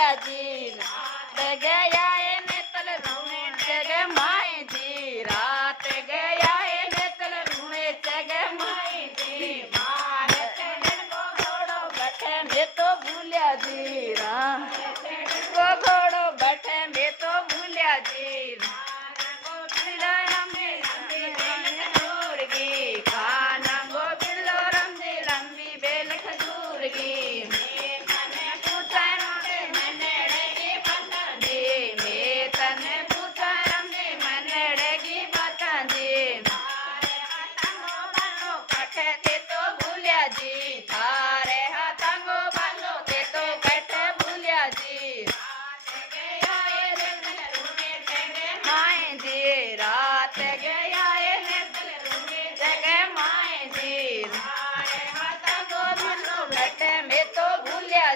भूलिया जी रात गया नेतल रूणे जग माए जी रात गया नेतल रूणे जग माए जी मारे चढ़न को घोड़ो बैठे मैं तो भूलिया जी रात को घोड़ो बैठे मैं तो भूलिया जी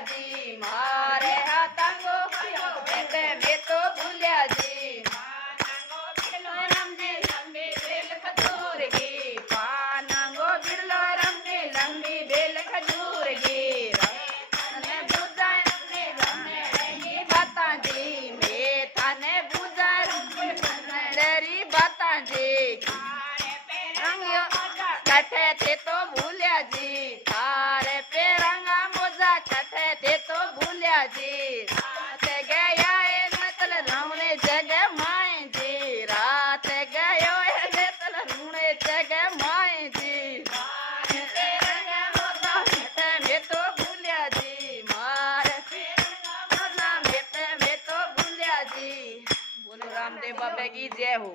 जी मारे हाथांगो बैठे मैं तो भूलिया जी रमजी लंबी बेल खजूर की पानांगो बिरलो रमजी लंबी बेल खजूर की तने बुझाए रमजी रमे रही बाता जी मैं तने बुझाए रमजी बाता जी रंगियो कटे थे तो भूलिया जी थारे पे रंगा मोजा कटे थे तो भूलिया जी रात गया नेतल रूणे जग माए जी रात गयो नेतल रूणे जग माए जी रंगा मोजा कटे मैं तो भूलिया जी मारे मोजा मैं तो भूलिया जी। बोलो रामदेव बाबा की जय हो।